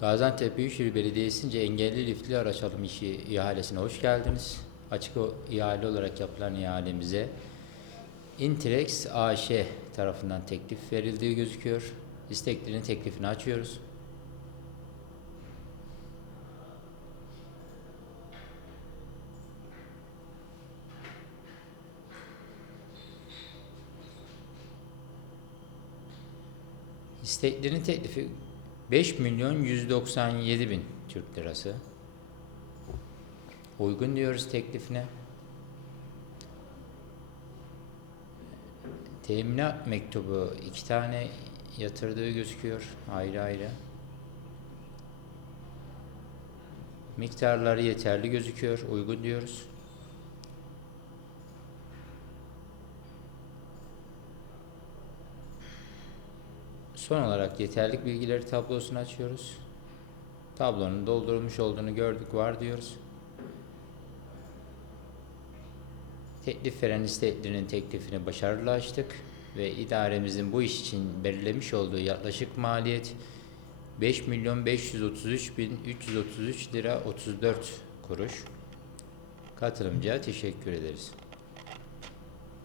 Gaziantep Büyükşehir Belediyesi'nce engelli liftli araç alım işi ihalesine hoş geldiniz. Açık o ihale olarak yapılan ihalemize Intrex AŞ tarafından teklif verildiği gözüküyor. İsteklerin teklifini açıyoruz. İsteklerin teklifi 5 milyon 197 bin Türk lirası. Uygun diyoruz teklifine. Teminat mektubu iki tane yatırdığı gözüküyor ayrı ayrı. Miktarları yeterli gözüküyor. Uygun diyoruz. Son olarak yeterlik bilgileri tablosunu açıyoruz. Tablonun doldurulmuş olduğunu gördük var diyoruz. Teklif veren isteklerinin teklifini başarılı açtık ve idaremizin bu iş için belirlemiş olduğu yaklaşık maliyet 5 milyon 533 bin 333 lira 34 kuruş. Katılımcıya teşekkür ederiz.